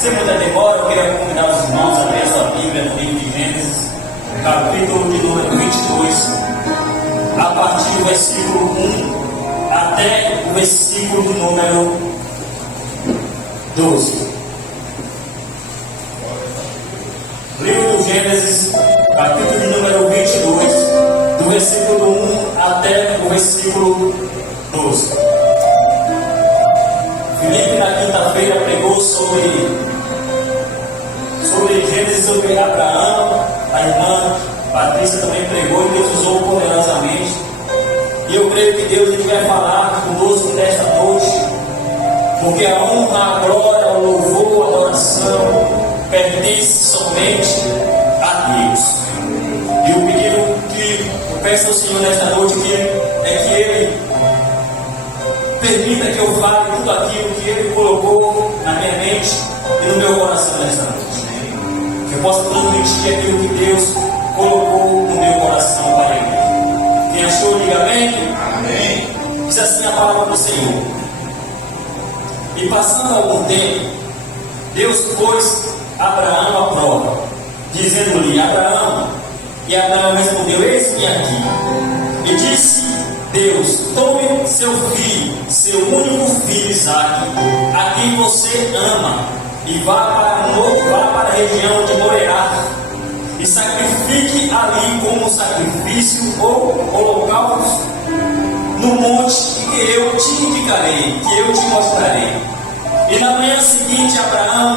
Sem muita demora, eu queria convidar os irmãos a ler a sua Bíblia no livro de Gênesis, capítulo de número 22, a partir do versículo 1 até o versículo de número 12. Livro do Gênesis, capítulo de número 22, do versículo 1 até o versículo 12. Felipe, na quinta-feira, pregou sobre Gênesis, sobre Abraão. A irmã Patrícia também pregou e Deus usou poderosamente. E eu creio que Deus ele vai falar conosco nesta noite, porque a honra, a glória, o louvor, a adoração pertence somente a Deus. E o pedido que eu peço ao Senhor nesta noite é que Ele permita que eu fale tudo aquilo que Ele colocou na minha mente e no meu coração nesta noite. Que eu possa transmitir aquilo que Deus colocou no meu coração para Ele. Quem achou, diga amém? Amém. Diz assim a palavra do Senhor. E passando algum tempo, Deus pôs Abraão à prova, dizendo-lhe: Abraão. E Abraão respondeu: eis-me aqui. E disse Deus: tome seu filho, seu único filho Isaque, a quem você ama, e vá para a região de Moriá, e sacrifique ali como sacrifício ou holocausto no monte que eu te indicarei, que eu te mostrarei. E na manhã seguinte Abraão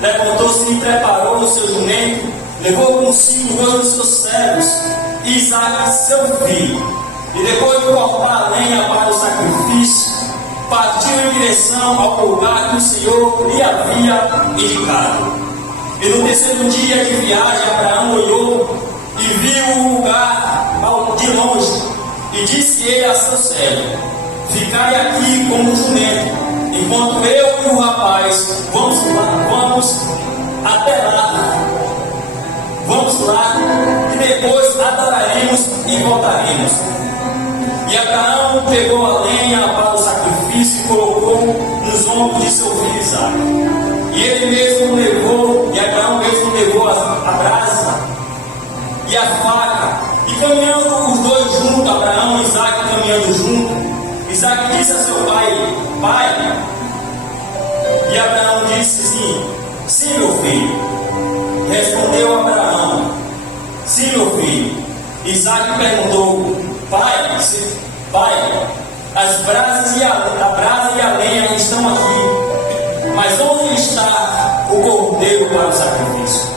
levantou-se e preparou o seu jumento, levou consigo dois dos seus servos, Isaque seu filho, e depois de cortar a lenha para o sacrifício, partiu em direção ao lugar que o Senhor lhe havia indicado. E no terceiro dia de viagem, Abraão olhou e viu o lugar de longe, e disse ele a seu servo: ficai aqui como jumento, enquanto eu e o rapaz vamos até lá. Vamos lá, e depois adoraremos e voltaremos. E Abraão pegou a lenha para o sacrifício e colocou nos ombros de seu filho Isaque. E ele mesmo levou, e Abraão mesmo levou a brasa e a faca. E caminhando os dois juntos, Abraão e Isaque caminhando juntos, Isaque disse a seu pai: pai. E Abraão disse: sim, meu filho. Respondeu Abraão: sim, meu filho. Isaque perguntou: pai, as brasas e a lenha estão aqui, mas onde está o cordeiro para o sacrifício?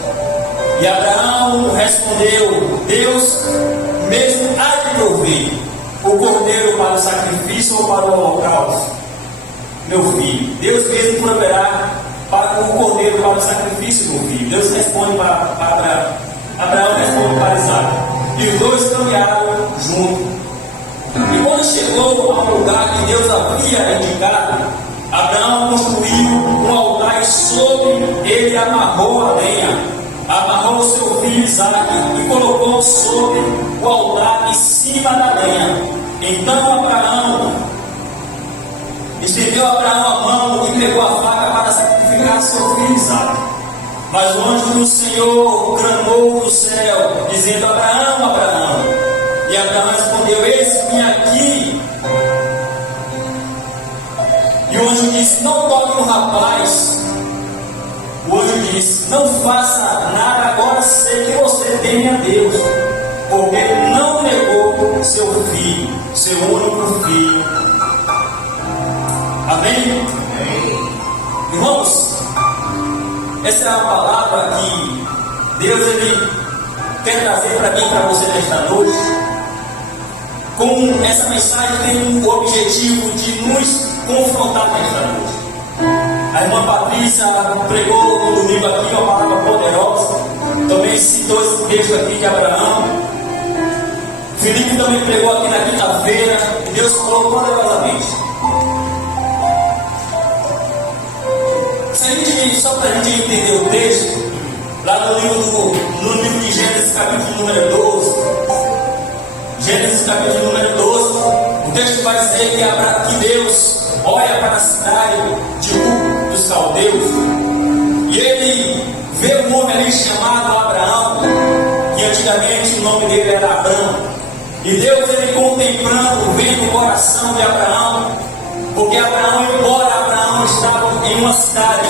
E Abraão respondeu: Deus mesmo há de prover o cordeiro para o sacrifício ou para o holocausto. Meu filho, Deus mesmo proverá para o cordeiro para o sacrifício, meu filho. Deus responde para Abraão. Abraão responde para Isaque. E os dois caminharam juntos. E quando chegou ao lugar que Deus havia indicado, Abraão construiu um altar e sobre ele amarrou a lenha, amarrou o seu filho Isaque e colocou sobre o altar em cima da lenha. Então estendeu Abraão a mão e pegou a faca para sacrificar seu filho Isaque. Mas o anjo do Senhor clamou do céu, dizendo: Abraão, Abraão. E Abraão respondeu: eis-me aqui. E o anjo disse: não toque no rapaz. O anjo disse: não faça nada, agora sei que você teme a Deus, porque ele não negou seu filho, seu único filho. Amém? Amém. Irmãos, essa é a palavra que Deus ele quer trazer para mim e para você nesta noite. Com essa mensagem tem o objetivo de nos confrontar nesta noite. A irmã Patrícia pregou no domingo aqui uma palavra poderosa. Também citou esse texto aqui de Abraão. Felipe também pregou aqui na quinta-feira. Deus falou poderosamente. Só para a gente entender o texto, lá no livro de Gênesis, capítulo número 12, Gênesis, capítulo número 12, o texto vai dizer que Deus olha para a cidade de Ur dos Caldeus Deus. E ele vê um homem ali chamado Abraão, que antigamente o nome dele era Abrão. E Deus, ele contemplando, vendo o coração de Abraão, porque Abraão, embora Abraão estava em uma cidade,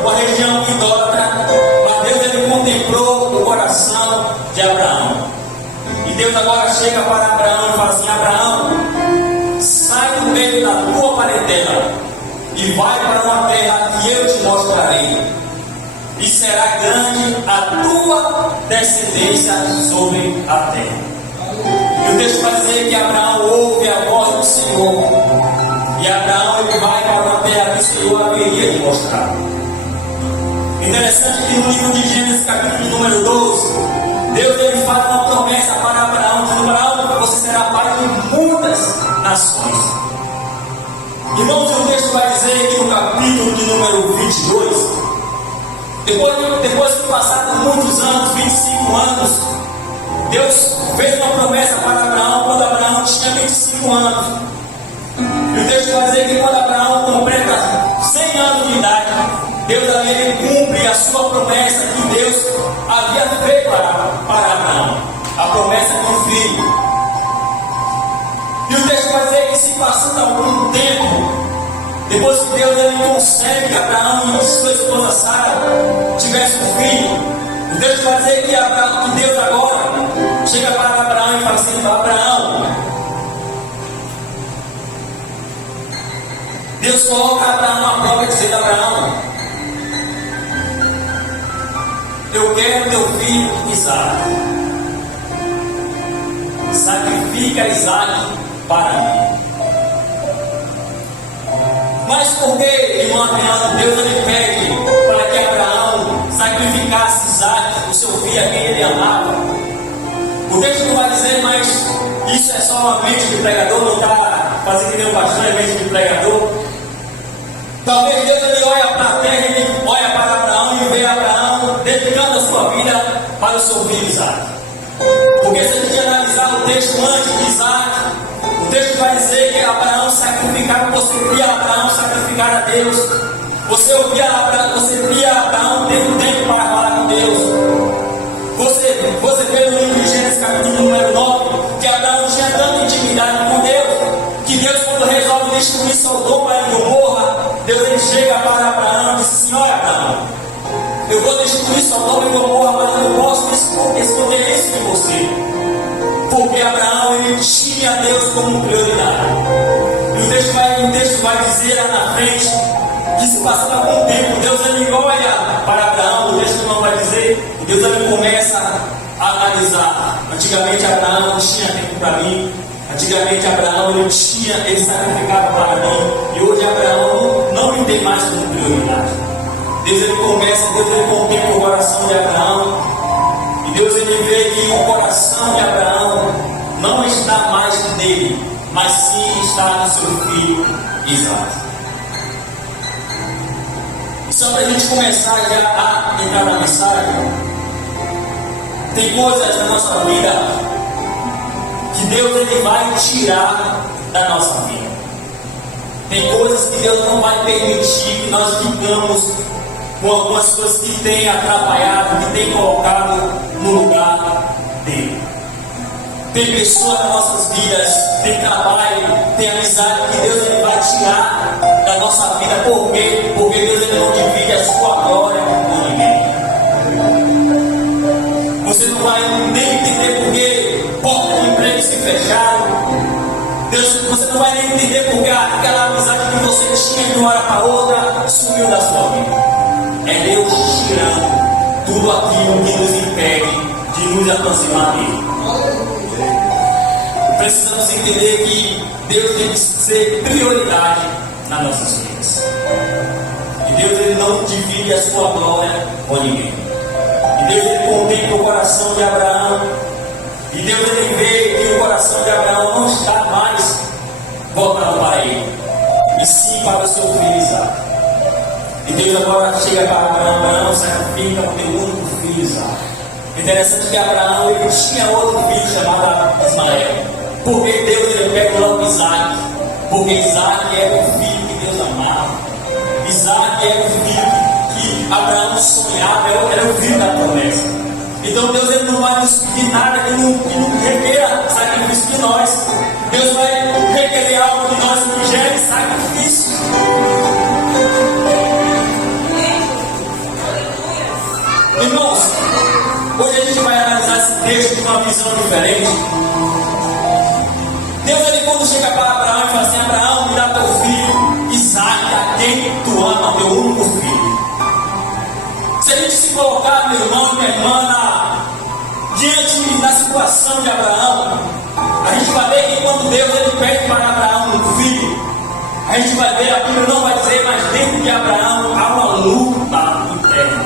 uma região idólatra, mas Deus, ele contemplou o coração de Abraão. E Deus agora chega para Abraão e fala assim: Abraão, sai do meio da tua parentela e vai para uma terra que eu te mostrarei, e será grande a tua descendência sobre a terra. E o texto vai dizer que Abraão ouve a voz do Senhor, e Abraão, ele vai para uma terra que o Senhor haveria de mostrar. Interessante que no livro de Gênesis, capítulo número 12, Deus, ele faz uma promessa para Abraão, dizendo: Abraão, você será pai de muitas nações. Irmãos, o texto vai dizer que no capítulo de número 22, depois que passaram muitos anos, 25 anos, Deus fez uma promessa para Abraão quando Abraão tinha 25 anos. E o texto vai dizer que quando Abraão completa 100 anos de idade, Deus ali, ele cumpre a sua promessa que Deus havia feito para Abraão, a promessa de um filho. E o texto vai dizer que, se passando algum tempo, depois que Deus, ele concede que Abraão e sua esposa Sara tivessem um filho, o texto vai dizer que Deus agora chega para Abraão e fala assim: Abraão, Deus coloca Abraão na prova, dizendo: Abraão, eu quero teu filho Isaac, sacrifica Isaac para mim. Mas por que, irmão Adriano, Deus, ele pede para que Abraão sacrificasse Isaac, o seu filho a quem ele amava? O texto não vai dizer, mas isso é só uma mente de pregador, não está fazendo que nem o pastor, é mente de pregador. Talvez Deus, ele olha para a terra, ele olha para Abraão e vê Abraão dedicando a sua vida para o seu filho Isaac. Porque se a gente analisar o texto antes de Isaac, o texto vai dizer que Abraão sacrificava, você via Abraão sacrificar a Deus. Você via Abraão tendo tempo para falar com Deus. Você vê no livro de Gênesis, capítulo número 9, que Abraão tinha tanta intimidade com Deus, que Deus, quando resolve destruir Sodoma e Gomorra, Deus, ele chega para Abraão e diz assim: olha, Abraão, eu vou destruir Sodoma e Gomorra, mas eu não posso esconder isso de você. Porque Abraão, ele tinha Deus como prioridade. E o texto vai dizer lá na frente que, se passando algum tempo, Deus, ele olha para Abraão. O texto não vai dizer, Deus, ele começa a analisar. Antigamente Abraão não tinha tempo para mim. Antigamente Abraão, ele sacrificava para mim. E hoje Abraão não me tem mais como prioridade. Deus, ele contempla o coração de Abraão. E Deus, ele vê que o coração de Abraão não está mais nele, mas sim está no seu filho Isaac. E só para a gente começar já a entrar na mensagem, tem coisas na nossa vida que Deus, ele vai tirar da nossa vida. Tem coisas que Deus não vai permitir que nós ficamos com algumas coisas que tem atrapalhado, que tem colocado no lugar dele. Tem pessoas nas nossas vidas, tem trabalho, tem amizade que Deus, ele vai tirar da nossa vida. Por quê? Porque Deus, ele não divide a sua glória com ninguém. Você não vai nem entender por que portas de emprego se fecharam. Você não vai nem entender porque aquela amizade que você tinha de uma hora para outra sumiu da sua vida. É Deus tirando tudo aquilo que nos impede de nos aproximar dele. Precisamos entender que Deus tem que ser prioridade nas nossas vidas. E Deus, ele não divide a sua glória com ninguém. E Deus, ele contempla o coração de Abraão. E Deus, ele vê que o coração de Abraão não está mais voltado para ele, e sim para o seu filho Isaac. E Deus agora chega para Abraão, sacrifica o teu único filho Isaac. Interessante que Abraão, ele tinha outro filho chamado Ismael. Porque Deus, ele pega logo Isaac. Porque Isaac era o filho que Deus amava. Isaac Isaac era o filho que Abraão sonhava, era o filho da promessa. Então Deus ele não vai nos pedir nada que não requer sacrifício de nós. Deus vai requerer algo de nós que gere sacrifício. Irmãos, hoje a gente vai analisar esse texto de uma visão diferente. Deus ele quando chega para Abraão e fala assim: Abraão, me dá teu filho Isaac, a quem tu ama, teu único filho. Se a gente se colocar, meu irmão e minha irmã, diante da situação de Abraão, a gente vai ver que quando Deus ele pede para Abraão um filho, a gente vai ver, a Bíblia não vai dizer, mas dentro de Abraão há uma luta interna.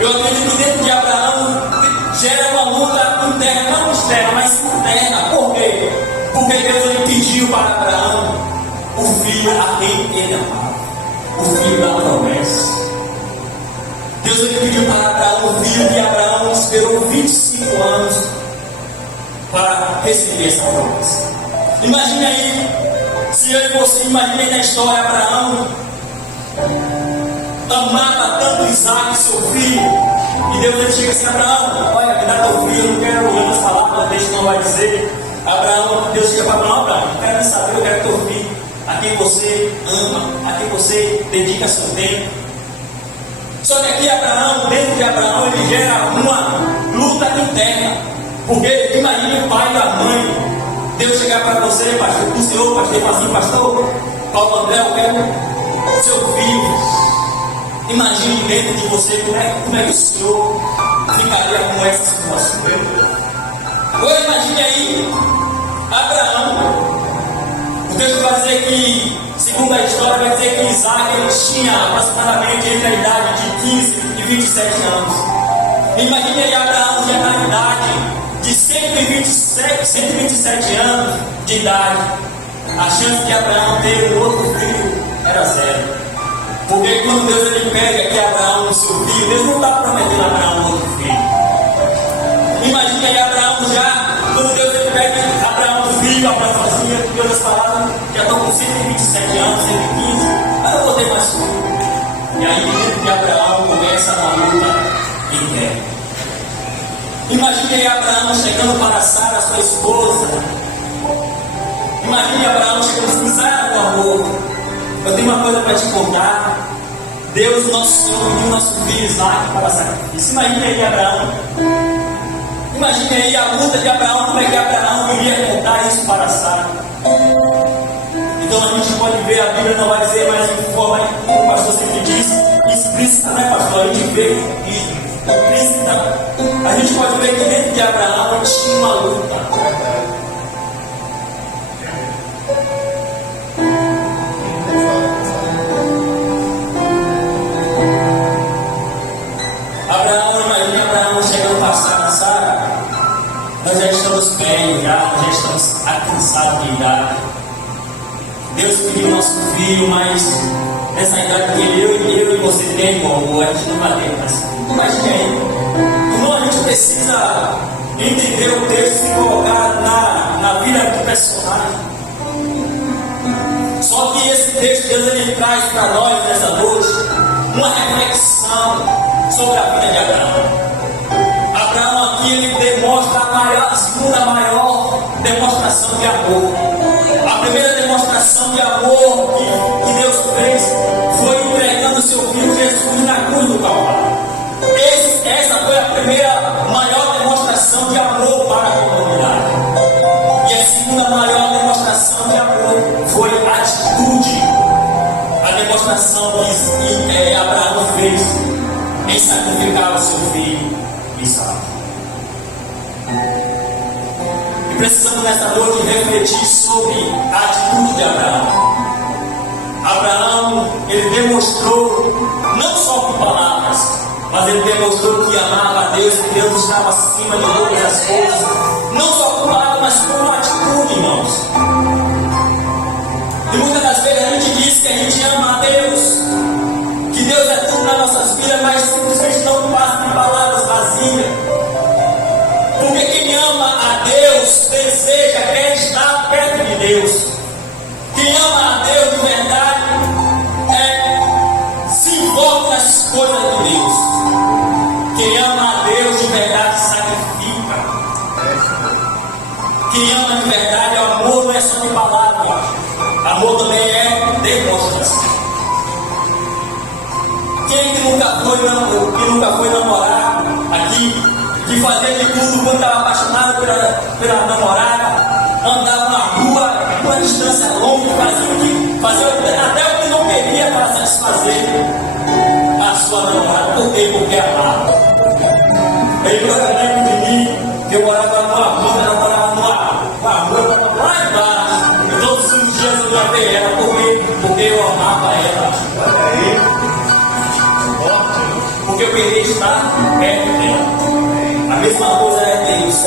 Eu acredito que dentro de Abraão gera uma luta interna, não externa, mas interna. Por quê? Porque Deus ele pediu para Abraão o filho a quem ele amava, o filho da promessa. Deus ele pediu para Abraão o filho e Abraão esperou 25 anos para receber essa promessa. Imagine aí, se eu e você, imagine aí na história, Abraão amava tanto Isaac, seu filho, e Deus ele chega assim: Abraão, olha, me dá teu filho, eu não quero ouvir as palavras, deixa não vai dizer. Abraão, Deus chega para Abraão: Abraão, eu quero saber, eu quero teu filho, a quem você ama, a quem você dedica seu tempo. Só que aqui Abraão, dentro de Abraão, ele gera uma luta interna. Porque imagine o pai e a mãe, Deus chegar para você, pastor, do senhor, pastor, e falar assim: pastor Paulo André, eu quero seu filho. Imagine dentro de você como é que o senhor ficaria com essa situação. Ou imagine aí Abraão. O texto vai dizer que, segundo a história, vai dizer que Isaac ele tinha aproximadamente entre a idade de 15 e 27 anos. Imagine aí Abraão já na idade de 127 anos de idade. A chance de Abraão ter um outro filho era zero. Porque quando Deus ele pega aqui Abraão no seu filho, Deus não está prometendo a Abraão um outro filho. Imagine aí Abraão já, quando Deus ele pega Abraão no filho, Abraão fala assim: Deus as palavras, já estou com 127 anos, 115, mas eu vou ter mais filho. E aí dentro de Abraão começa uma luta interna. Imagine aí Abraão chegando para Sara, sua esposa. Imagine Abraão chegando assim: Sara, meu amor, eu tenho uma coisa para te contar. Deus, nosso Senhor, pediu nosso filho Isaac para sacrifício. Imagine aí Abraão. Imagine aí a luta de Abraão, como é que Abraão iria contar isso para Sara. Então a gente pode ver, a Bíblia não vai dizer, mas de forma, como o pastor sempre diz, explícita, né, pastor? A gente vê explícita. A gente pode ver que dentro de Abraão tinha uma luta. Nós já estamos velhos, já estamos cansados de idade. Deus pediu nosso filho, mas nessa idade que eu e você tem, meu amor, a gente não vai ter mais. Imagine aí. Então a gente precisa entender o texto e colocar na vida do personagem. Só que esse texto Deus ele traz para nós nessa noite uma reflexão sobre a vida de Abraão. Abraão aqui ele demonstra a segunda maior demonstração de amor. A primeira demonstração de amor que Deus fez foi entregando o seu filho Jesus na cruz do Calvário. Essa foi a primeira maior demonstração de amor para a comunidade. E a segunda maior demonstração de amor foi a atitude, a demonstração que Abraão fez em sacrificar o seu filho Isaac. E precisamos nessa noite refletir sobre a atitude de Abraão. Abraão, ele demonstrou, não só com palavras, mas ele demonstrou que amava a Deus, que Deus estava acima de todas as coisas. Não só com palavras, mas com atitude, irmãos. E muitas das vezes a gente diz que a gente ama a Deus, que Deus é tudo nas nossas vidas, mas simplesmente não passa de palavras vazias. Porque quem ama a Deus deseja, quer estar perto de Deus. Quem ama a Deus de verdade de verdade, o amor não é só de palavra. Amor também é demonstração. Quem que nunca foi namorar aqui, de fazer de tudo quando estava apaixonado pela namorada, andava na rua, uma distância longa, fazia até o que não queria para satisfazer a sua namorada. Por quê? Porque amava. Eu lembro de mim, que eu morava numa rua, ela morava numa rua lá embaixo. E todos os dias eu ia ver ela, porque eu amava ela. Olha aí. Porque eu queria estar perto dela. A mesma coisa é Deus.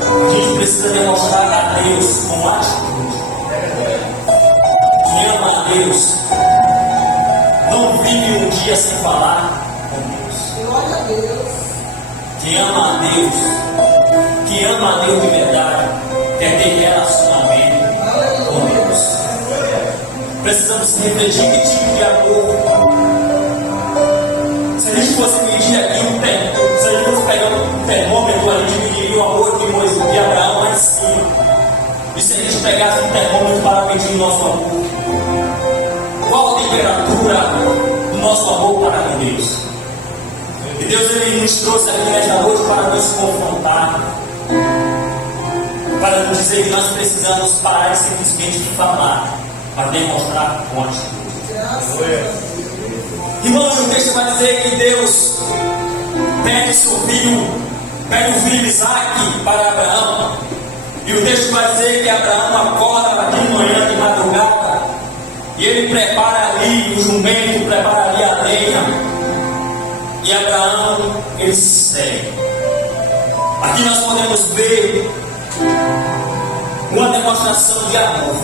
A gente precisa demonstrar a Deus com atitude. Quem ama a Deus não vive um dia sem falar com Deus. Glória a Deus. Quem ama a Deus de verdade, quer ter relacionamento com Deus. Precisamos refletir que tipo de amor. Se a gente fosse medir aqui se a gente fosse pegar um termômetro, a gente mediria o amor de Abraão lá em cima. E se a gente pegasse um termômetro para medir o nosso amor, qual a temperatura do nosso amor para com Deus? E Deus ele nos trouxe aqui nesta noite para nos confrontar, para nos dizer que nós precisamos parar simplesmente de falar, para demonstrar com atitude. Irmãos, o texto vai dizer que Deus pede o filho Isaac para Abraão. E o texto vai dizer que Abraão acorda de manhã, de madrugada, e ele prepara ali o jumento, prepara ali a lenha. E Abraão, ele segue. Aqui nós podemos ver uma demonstração de amor.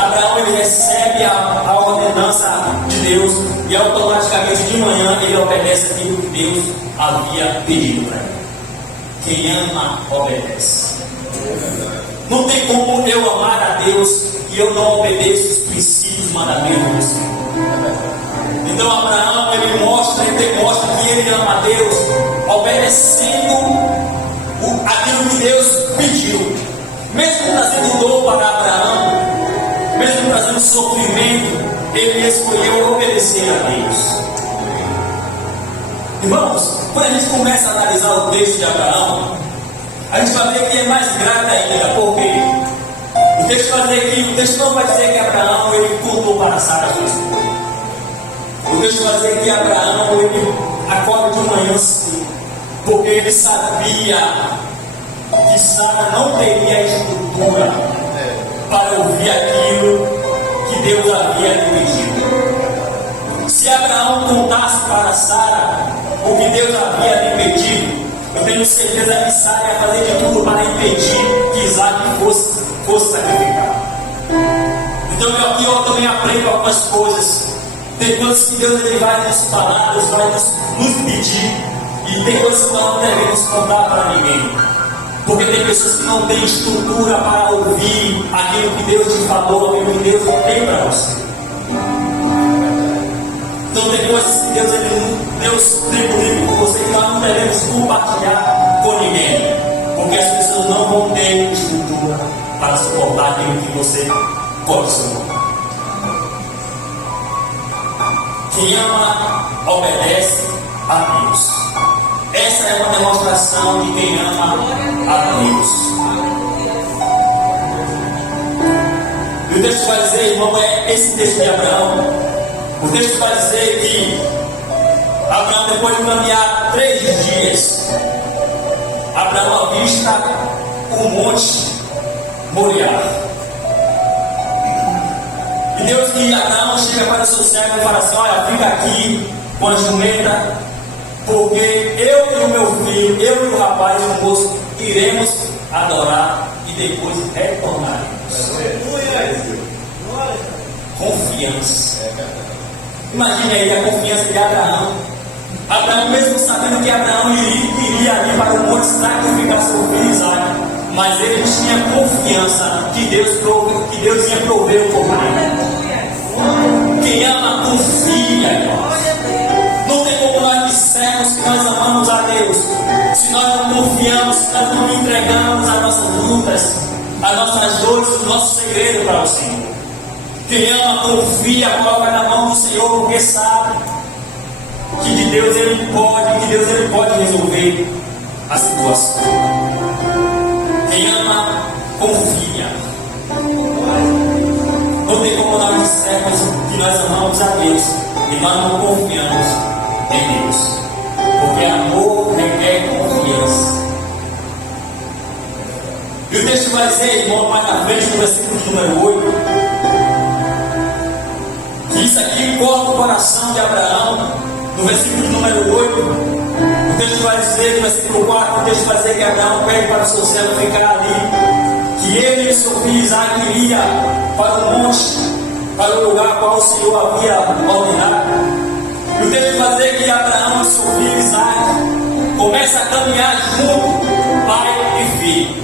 Abraão ele recebe a ordenança de Deus e automaticamente de manhã ele obedece aquilo que Deus havia pedido para ele. Quem ama, obedece. Não tem como eu amar a Deus e eu não obedeço os princípios, mandamentos do Senhor. Então Abraão ele demonstra que ele ama a Deus, obedecendo aquilo que Deus pediu. Mesmo trazendo dor para Abraão, mesmo trazendo sofrimento, ele escolheu obedecer a Deus. Irmãos, quando a gente começa a analisar o texto de Abraão, a gente vai ver que é mais grave ainda, porque o texto não vai dizer que Abraão ele contou para Sara a sua esposa. O texto vai dizer que Abraão ele acorda de manhã cedo, porque ele sabia que Sara não teria estrutura para ouvir aquilo que Deus havia lhe pedido. Se Abraão contasse para Sara o que Deus havia lhe pedido, eu tenho certeza que Sara ia fazer de tudo para impedir que Isaac fosse sacrificado. Então aqui eu também aprendo algumas coisas. Tem coisas que Deus ele vai nos falar, Deus vai nos pedir, e tem coisas que nós não devemos contar para ninguém. Porque tem pessoas que não têm estrutura para ouvir aquilo que Deus te falou, aquilo que Deus tem para você. Então tem coisas que Deus tem comigo com você que nós não devemos compartilhar com ninguém. Porque as pessoas não vão ter estrutura para suportar aquilo que você pode suportar. Quem ama, obedece a Deus. Essa é uma demonstração de quem ama a Deus. E o texto vai dizer, irmão, é esse texto de Abraão. O texto vai dizer que Abraão, depois de caminhar 3 dias, Abraão avista o monte Moriá. E Deus que Abraão chega para o seu servo e fala assim: olha, fica aqui com a jumenta, porque eu e o meu filho, eu e o rapaz, o moço, iremos adorar e depois retornaremos. Confiança. Imagine aí a confiança de Abraão. Abraão, mesmo sabendo que Abraão iria ali para o monte sacrificar seu filho Isaac, mas ele tinha confiança que Deus ia prover o cordeiro. Quem ama, confia. Não tem como nós dissermos que nós amamos a Deus se se nós não confiamos, se nós não entregamos as nossas lutas, as nossas dores, o nosso segredo para o Senhor. Quem ama, confia, coloca na mão do Senhor, porque sabe que de Deus Ele pode resolver a situação. Quem ama, confia. Não tem como nós dissermos que nós amamos a Deus e nós não confiamos em Deus. Porque amor requer confiança. E o texto vai dizer, irmão, mais na frente, no versículo número 8, que isso aqui corta o coração de Abraão. No versículo número 8, o texto vai dizer, no versículo 4, o texto vai dizer que Abraão pede para o seu servo ficar ali, que ele e seu filho Isaac iria para o monte, para o lugar qual o Senhor havia ordenado. E o texto vai dizer que Abraão e seu filho Isaac começam a caminhar junto, pai e filho.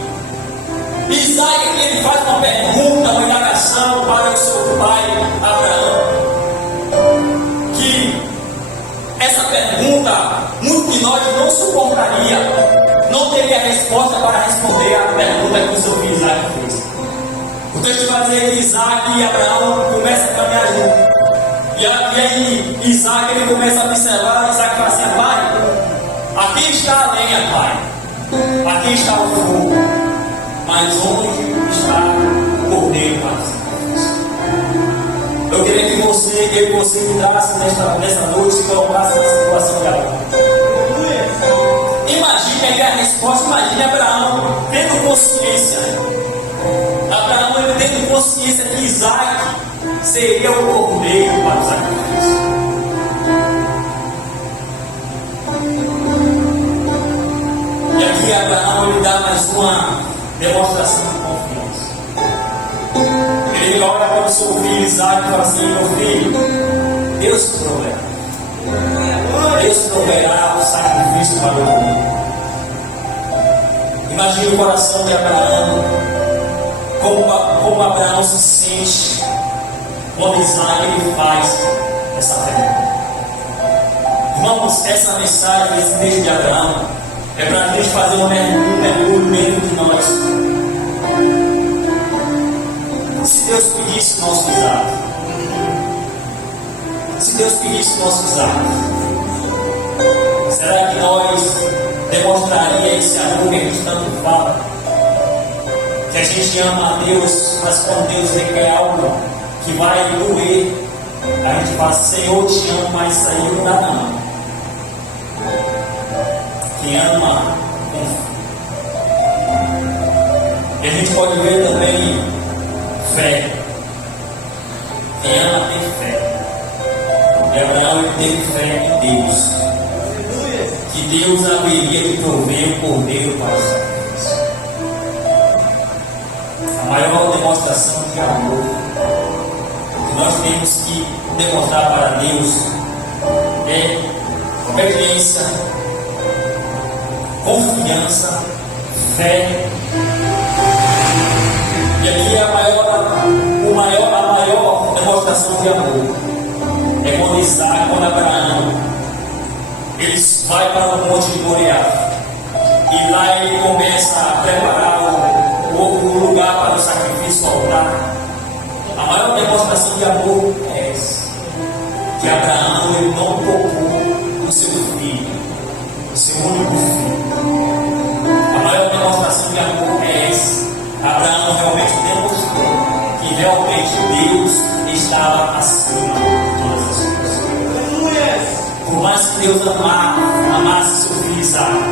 Isaac, ele faz uma pergunta, uma indagação para o seu pai Abraão, que essa pergunta, muito de nós não suportaria, não teria resposta para responder a pergunta que o seu filho Isaac fez. O texto vai dizer que Isaac e Abraão começam a caminhar juntos. E aí Isaac, ele começa a observar, Isaac fala assim: pai, aqui está a lenha, pai, aqui está o fogo, mas onde está o cordeiro para o sacrifício? Eu queria que você, eu e você entrasse nesta noite e colocasse na situação de Abraão. Imagine aí a resposta, imagine Abraão tendo consciência. Abraão, ele tendo consciência que Isaac seria o cordeiro para o sacrifício. E aqui Abraão, ele dá mais uma demonstração de confiança. Ele olha para o seu filho Isaac e fala assim: meu filho, Deus proverá. Deus proverá o sacrifício para o mundo. Imagine o coração de Abraão, como Abraão se sente quando Isaac ele faz essa pergunta. Irmãos, essa mensagem, esse texto de Abraão, é para a gente fazer um mergulho dentro de nós. Se Deus pedisse o nosso Isaac, se Deus pedisse o nosso Isaac, será que nós demonstraria esse amor que a gente tanto fala? Que a gente ama a Deus, mas quando Deus requer algo que vai doer, a gente fala: Senhor, te amo, mas isso aí não dá não. Quem ama, confia. E a gente pode ver também fé. Quem ama tem fé. E Abraão ele teve fé em Deus, que Deus haveria de prover o cordeiro para o sacrifício. A maior demonstração de amor que nós temos que demonstrar para Deus é obediência, confiança, fé. E aqui a maior demonstração de amor é quando Isaac, quando Abraão, ele vai para o monte de Moriá, e lá ele começa a preparar o lugar para o sacrifício, o altar. A maior demonstração de amor é essa, que Abraão ele não tocou o seu filho, o seu único filho. A maior demonstração de amor é essa. Abraão realmente demonstrou que realmente Deus estava acima de todas as coisas. Por mais que Deus amasse seu filho Isaac,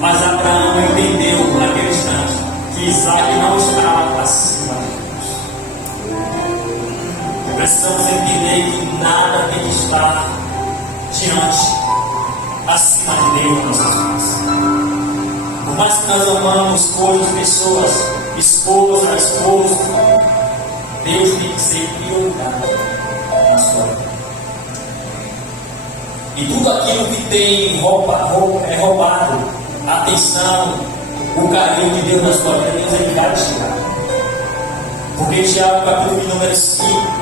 mas Abraão entendeu naquele instante que Isaac não estava acima de Deus. Precisamos entender que nada tem que estar acima de Deus nas nossas vidas. Por mais que nós amamos coisas, pessoas, esposa, esposo, Deus tem que ser prioridade na sua vida. E tudo aquilo que tem é roubado a atenção, o carinho de Deus na sua vida, Deus ele vai tirar. Porque Tiago, capítulo número 5,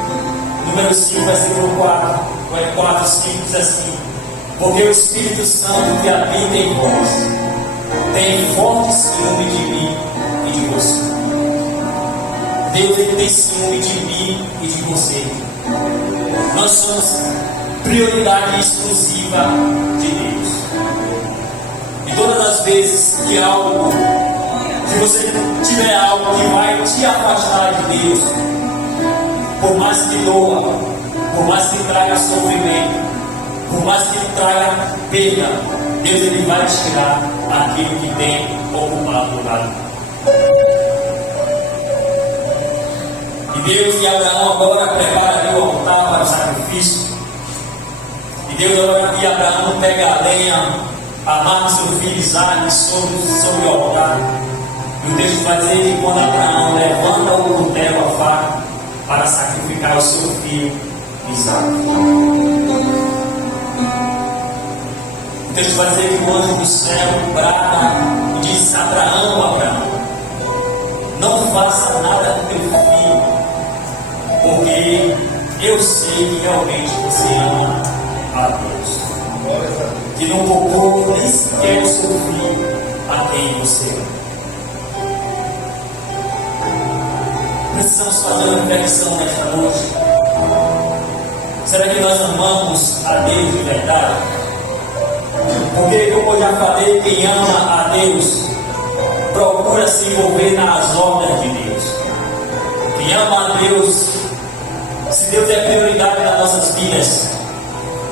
versículo 4, 5 diz assim: porque o Espírito Santo que habita em vós tem forte ciúme de mim e de você. Deus ele tem ciúme de mim e de você. Nós somos prioridade exclusiva de Deus. E todas as vezes que você tiver algo que vai te afastar de Deus, por mais que doa, por mais que traga sofrimento, por mais que traga perda, Deus ele vai tirar aquilo que tem ocupado o lugar. E Deus e Abraão agora prepara ali o altar para o sacrifício. E Deus agora e Abraão pega a lenha, amarra seu filho Isaac sobre o altar. E o texto vai dizer que quando Abraão levanta o cutelo, a faca, para sacrificar o seu filho Isaac. O texto vai dizer que o anjo do céu brada e diz: Abraão, Abraão, não faça nada com teu filho, porque eu sei que realmente você ama a Deus, que não poupou nem sequer o seu filho a quem você ama. Precisamos fazer uma reflexão nesta noite. Será que nós amamos a Deus de verdade? Porque, como eu já falei, quem ama a Deus procura se envolver nas obras de Deus. Quem ama a Deus, se Deus é prioridade nas nossas vidas,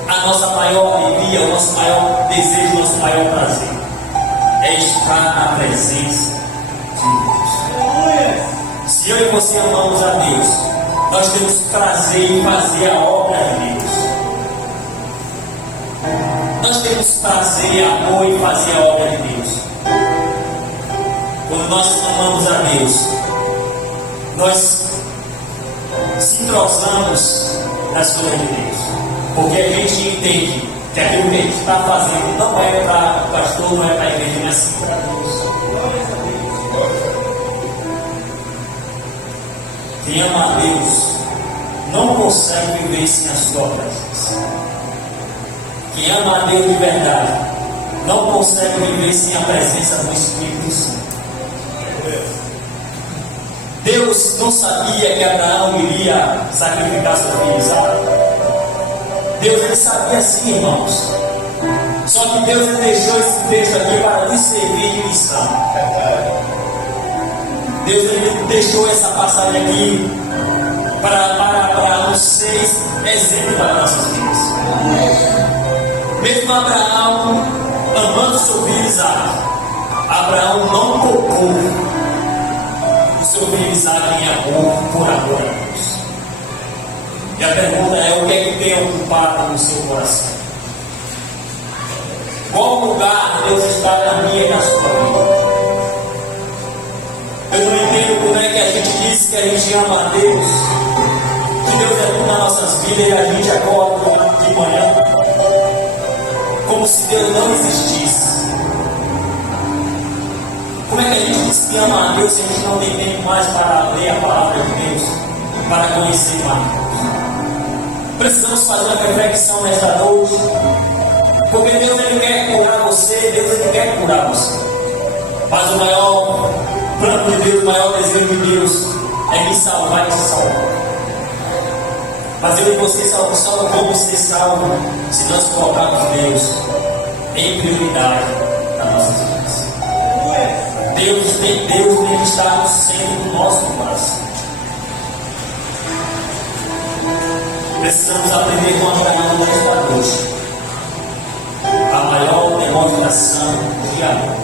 a nossa maior alegria, o nosso maior desejo, o nosso maior prazer é estar na presença de Deus. Se eu e você amamos a Deus, nós temos prazer em fazer a obra de Deus. Nós temos prazer e amor em fazer a obra de Deus. Quando nós amamos a Deus, nós se entrosamos nas coisas de Deus, porque a gente entende que aquilo que a gente está fazendo não é para o pastor, não é para a igreja, mas sim para Deus. Quem ama a Deus não consegue viver sem a sua presença. Quem ama a Deus de verdade não consegue viver sem a presença do Espírito Santo. Deus não sabia que Abraão iria sacrificar seu filho Isaac. Deus ele sabia sim, irmãos. Só que Deus ele deixou esse texto aqui para nos servir de lição. Deus ele deixou essa passagem aqui para nos ser exemplo para nossas vidas. Mesmo Abraão amando seu filho Isaac, Abraão não poupou o seu filho Isaac em amor por amor a Deus. E a pergunta é: o que é que tem ocupado no seu coração? Qual lugar Deus está na minha e na sua vida? Eu não entendo como é que a gente diz que a gente ama a Deus, que Deus é tudo nas nossas vidas e a gente acorda de manhã como se Deus não existisse. Como é que a gente diz que ama a Deus se a gente não tem tempo mais para ler a palavra de Deus, para conhecer mais Deus? Precisamos fazer uma reflexão nesta noite, porque Deus ele quer curar você, Deus ele quer curar você. Mas o maior plano de Deus, o maior desejo de Deus é me salvar e te salvar. Mas eu e você só vamos ser salvos se nós colocarmos Deus em prioridade nas nossas vidas. Deus tem que estar no centro do nosso coração. Precisamos aprender com Abraão nesta noite a maior demonstração de amor.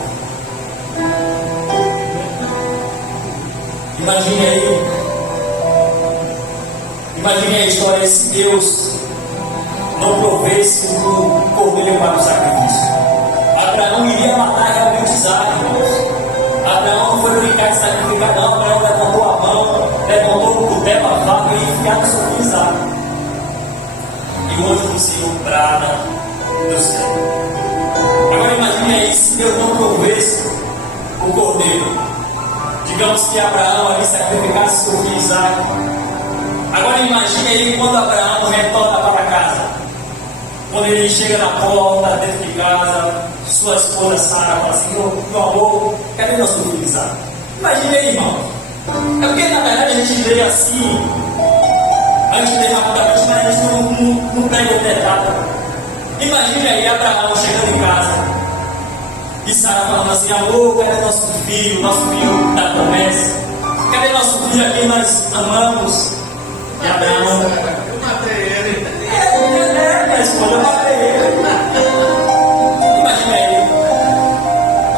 Imagine a história se Deus não provesse um cordeiro para o sacrifício. Abraão iria matar realmente Isaac, irmãos. Abraão não foi brincar de sacrificar, não. Abraão levantou a mão, levantou o cutelo, a faca e enfiar no seu filho Isaac. E o anjo do Senhor brada do céu. Agora imagine aí se Deus não provesse o cordeiro. Digamos que Abraão ali sacrificasse seu filho Isaac. Agora imagine aí quando Abraão retorna para casa. Quando ele chega na porta, dentro de casa, sua esposa Sara fala assim: meu amor, cadê nosso filho Isaac? Imagina aí, irmão. É porque na verdade a gente lê assim, a gente lê rapidamente, mas a gente não pega o detalhe. Imagina aí Abraão chegando em casa e Sara falando assim: amor, cadê nosso filho da promessa? Cadê nosso filho a quem nós amamos? E Abraão, eu matei ele. minha esposa, eu matei ele. Imagina ele.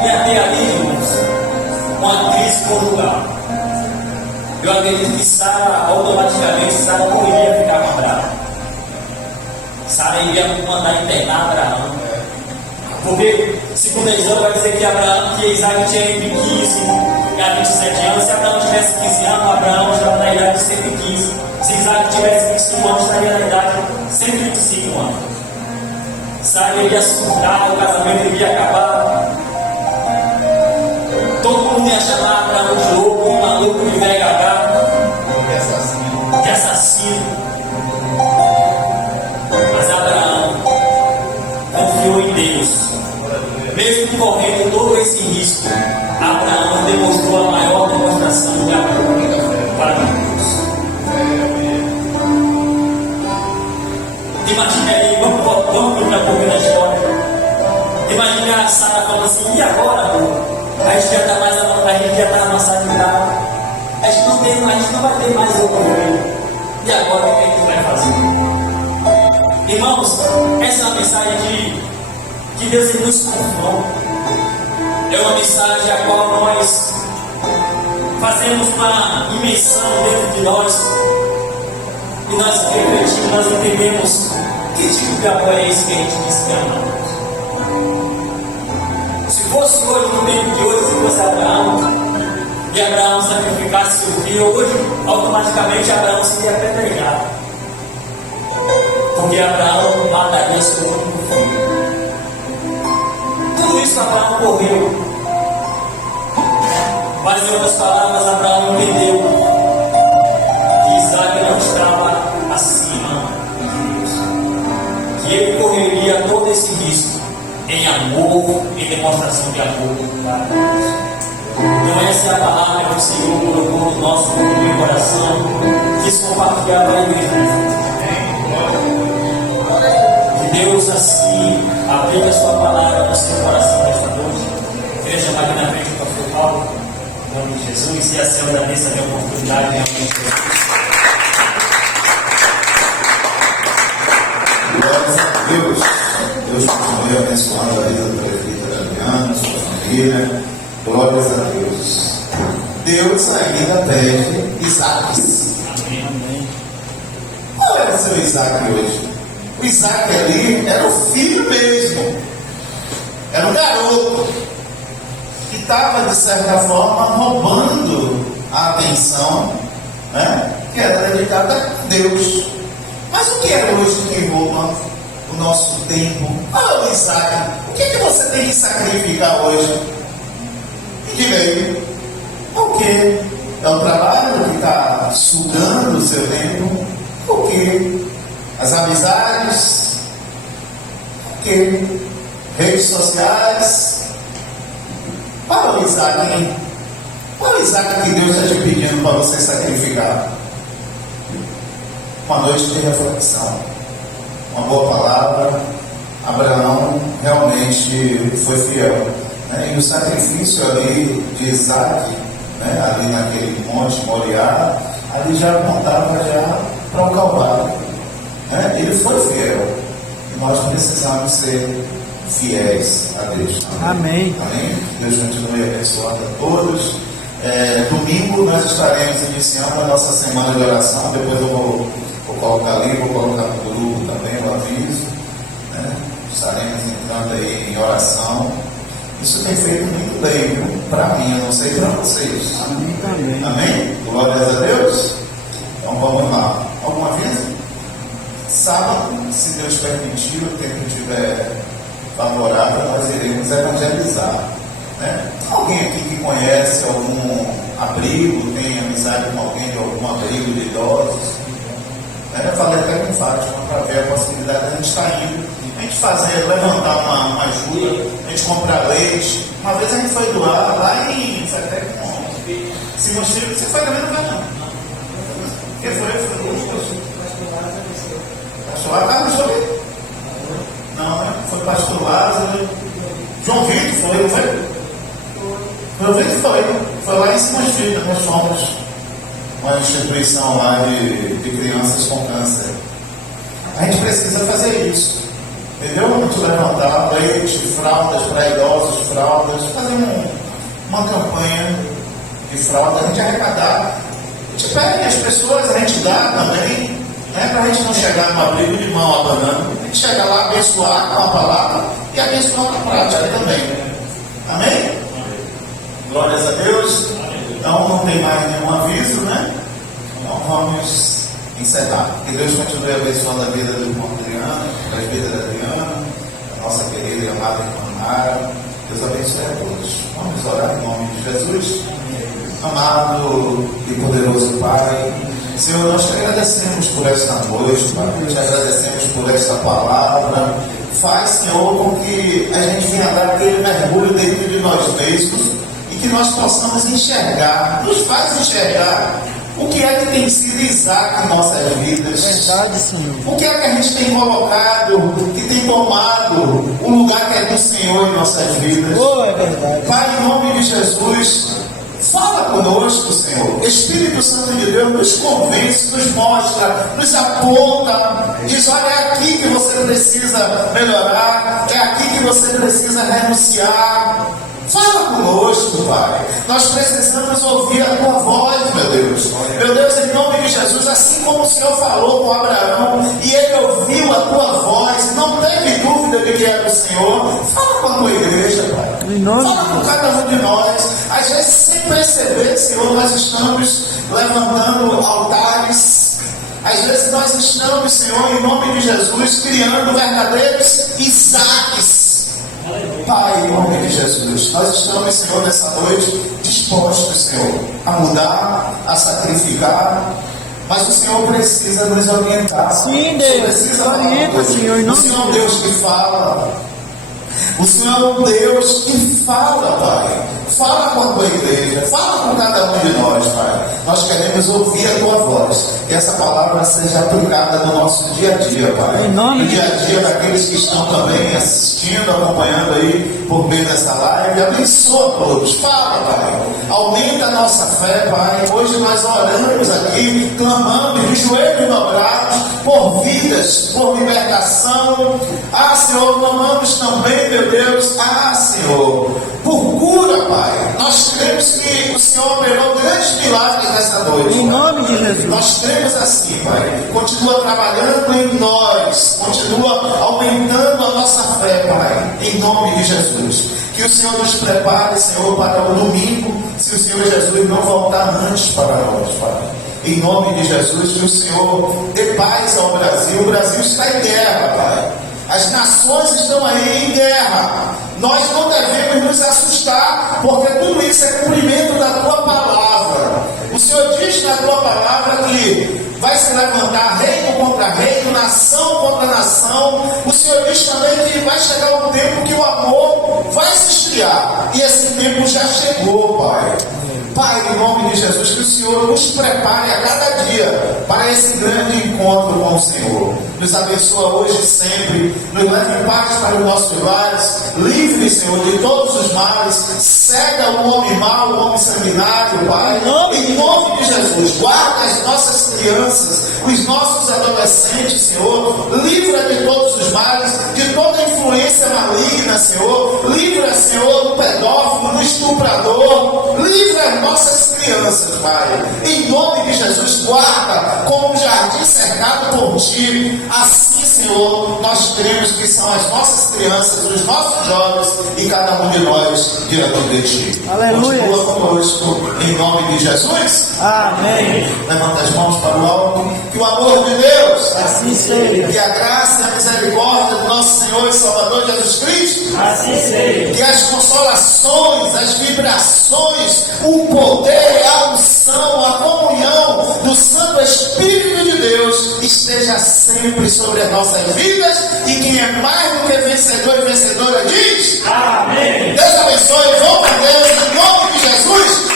E até ali, irmãos, uma crise conjugal. Eu acredito que Sara, automaticamente, Sara não iria ficar brava. Sara iria mandar internar Abraão. Porque, segundo Eliseu, vai dizer que Isaac tinha entre 15 a 27 anos. Se Abraão tivesse 15 anos, Abraão estava na idade de 115. Se Isaac tivesse 25 anos, estaria na idade de 125 anos. Sara iria surtar, o casamento iria acabar. Todo mundo ia chamar Abraão de louco, de maluco, de VHH, de assassino. Mas Abraão confiou em Deus. Mesmo correndo todo esse risco, Abraão demonstrou a maior demonstração de amor para Deus. Imagina aí, vamos para um pouco da história. Imagina a Sara falando assim: e agora, amor? A gente já está mais avançado, a gente já está na nossa idade. A gente não vai ter mais outro filho. E agora o que a gente vai fazer? Irmãos, essa é uma mensagem que Deus nos confronta. É uma mensagem a qual nós fazemos uma imersão dentro de nós e nós refletimos, nós entendemos que tipo de amor é esse que a gente diz que amamos. Se fosse hoje, no tempo de hoje, se fosse Abraão e Abraão sacrificasse seu filho, hoje automaticamente Abraão seria apedrejado, porque Abraão mataria seu único filho. Tudo isso Abraão correu. Mas em outras palavras, Abraão entendeu que Isaac não estava acima de Deus. Que ele correria todo esse risco em amor, em demonstração de amor para Deus. Então essa é a palavra que o Senhor colocou no nosso coração. Quis compartilhar para a igreja. Que Deus assim aplique a sua palavra no seu coração nesta noite. Queria chamar aqui na frente o pastor Paulo, em nome de Jesus, e assim eu agradeço a minha oportunidade realmente. Glórias a Deus. Deus continue abençoando a vida do prefeito Adriano, sua família. Glórias a Deus. Deus ainda pede Isaac. Amém. Qual era o seu Isaac hoje? O Isaac ali era o filho mesmo. Era um garoto que estava, de certa forma, roubando a atenção, né, que era dedicada a Deus. Mas o que é hoje que rouba o nosso tempo? Qual é o Isaac? O que você tem que sacrificar hoje? Me diga aí. O que? É o trabalho que está sugando o seu tempo? O que? As amizades? O que? Redes sociais? Qual é o Isaac, hein? Qual é o Isaac que Deus está te pedindo para você sacrificar? Uma noite de reflexão, uma boa palavra. Abraão realmente foi fiel, né? E o sacrifício ali de Isaac, né, ali naquele monte Moriá, ali já apontava já para o Calvário, né? Ele foi fiel e nós precisamos ser fiéis a Deus. Amém. Amém? Deus continue abençoando a todos. Domingo nós estaremos iniciando a nossa semana de oração. Depois eu vou colocar ali, vou colocar no grupo também o aviso, né? Estaremos entrando aí em oração. Isso tem feito muito bem, viu? Para mim, eu não sei para vocês. Amém também. Amém? Glórias a Deus. Então vamos lá. Algum aviso? Sábado, se Deus permitir, o tempo estiver favorável, nós iremos evangelizar, né? Alguém aqui que conhece algum abrigo, tem amizade com alguém de algum abrigo de idosos? Eu falei até com Fátima para ver a possibilidade de a gente estar indo gente levantar uma ajuda, a gente comprar leite. Uma vez a gente foi doar lá em Simões Filho. Você foi também, não foi não? Quem foi? Pastor Lázaro, não foi? Não, né? Foi pastor Lázaro. João Vitor foi, não foi? João Vitor foi lá em Simões Filho, nós fomos uma instituição lá de crianças com câncer. A gente precisa fazer isso, entendeu? A gente levantar leite, fraldas para idosos, fraldas, fazer uma campanha de fralda, a gente arrecadar. A gente pega as pessoas, a gente dá também, né? Para a gente não chegar numa briga de mão abanando, a gente chega lá, abençoar com a palavra e abençoar na prática também. Amém? Glórias a Deus. Então não tem mais nenhum aviso, né? Então vamos encerrar. Que Deus continue abençoando a vida do irmão Adriano, a vida da Adriana, a nossa querida e amada irmã Nara. Deus abençoe a todos. Vamos orar em nome de Jesus. Amado e poderoso Pai, Senhor, nós te agradecemos por esta noite, Pai. Te agradecemos por esta palavra. Faz, Senhor, com que a gente venha dar aquele mergulho dentro de nós mesmos e que nós possamos enxergar, nos faz enxergar o que é que tem sido Isaac em nossas vidas. Verdade, Senhor. O que é que a gente tem colocado, que tem tomado o lugar que é do Senhor em nossas vidas. Oh, é verdade. Pai, em nome de Jesus, fala conosco, Senhor. Espírito Santo de Deus, nos convence, nos mostra, nos aponta. Diz, olha, é aqui que você precisa melhorar, é aqui que você precisa renunciar. Fala conosco, Pai. Nós precisamos ouvir a Tua voz, meu Deus. Meu Deus, em nome de Jesus, assim como o Senhor falou com Abraão, e ele ouviu a Tua voz, não teve dúvida de que era o Senhor. Fala com a Tua igreja, Pai. Fala com cada um de nós. Às vezes, sem perceber, Senhor, nós estamos levantando altares. Às vezes nós estamos, Senhor, em nome de Jesus, criando verdadeiros Isaques. Pai, em nome de Jesus, nós estamos, Senhor, nessa noite dispostos, Senhor, a mudar, a sacrificar, mas o Senhor precisa nos orientar. Sim, Deus. Precisa orienta, Senhor. O Senhor é um Deus que fala. O Senhor é um Deus que fala, Pai. Fala com a Tua igreja, fala com cada um de nós, Pai. Nós queremos ouvir a Tua voz. Que essa palavra seja aplicada no nosso dia a dia, Pai. No dia a dia daqueles que estão também assistindo, acompanhando aí por meio dessa live. Abençoa todos. Fala, Pai. Aumenta a nossa fé, Pai. Hoje nós oramos aqui, clamando de joelhos dobrados por vidas, por libertação. Ah, Senhor, clamamos também, meu Deus. Ah, Senhor, por cura, Pai. Nós cremos que o Senhor operou grandes milagres nessa noite. Em nome de Jesus. Nós cremos assim, Pai. Continua trabalhando em nós. Continua aumentando a nossa fé, Pai. Em nome de Jesus. Que o Senhor nos prepare, Senhor, para o domingo, se o Senhor Jesus não voltar antes para nós, Pai. Em nome de Jesus, que o Senhor dê paz ao Brasil. O Brasil está em guerra, Pai. As nações estão aí em guerra. Nós não devemos nos assustar, porque tudo isso é cumprimento da Tua palavra. O Senhor diz na Tua palavra que vai se levantar reino contra reino, nação contra nação. O Senhor diz também que vai chegar um tempo que o amor vai se esfriar. E esse tempo já chegou, Pai. Pai, em nome de Jesus, que o Senhor nos prepare a cada dia para esse grande encontro com o Senhor. Nos abençoa hoje e sempre, nos leve em paz para os nossos lares, livre, Senhor, de todos os males, cega o homem mau, o homem sanguinário, Pai. Em nome de Jesus, guarda as nossas crianças, os nossos adolescentes, Senhor, livra de todos os males, de toda influência maligna, Senhor, livra, Senhor, do pedófilo, do estuprador, livra as nossas crianças, Pai. Em nome de Jesus, guarda como um jardim cercado por Ti. Assim, Senhor, nós cremos que são as nossas crianças, os nossos jovens e cada um de nós diante de Ti. Aleluia. Continua conosco, em nome de Jesus. Amém. Levanta as mãos para o alto. Que o amor de Deus, Assim seja. que a graça e a misericórdia do nosso Senhor e Salvador Jesus Cristo, Assim seja. que as consolações, as vibrações, o poder, a unção, a comunhão do Santo Espírito de Deus esteja sempre sobre as nossas vidas, E quem é mais do que vencedor e vencedora diz: Amém. Deus abençoe, vão com Deus, em nome de Jesus.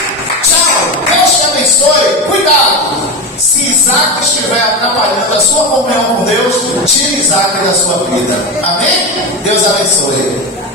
Tchau, Deus te abençoe. Cuidado, se Isaac estiver atrapalhando a sua comunhão com Deus, tire Isaac da sua vida. Amém? Deus abençoe.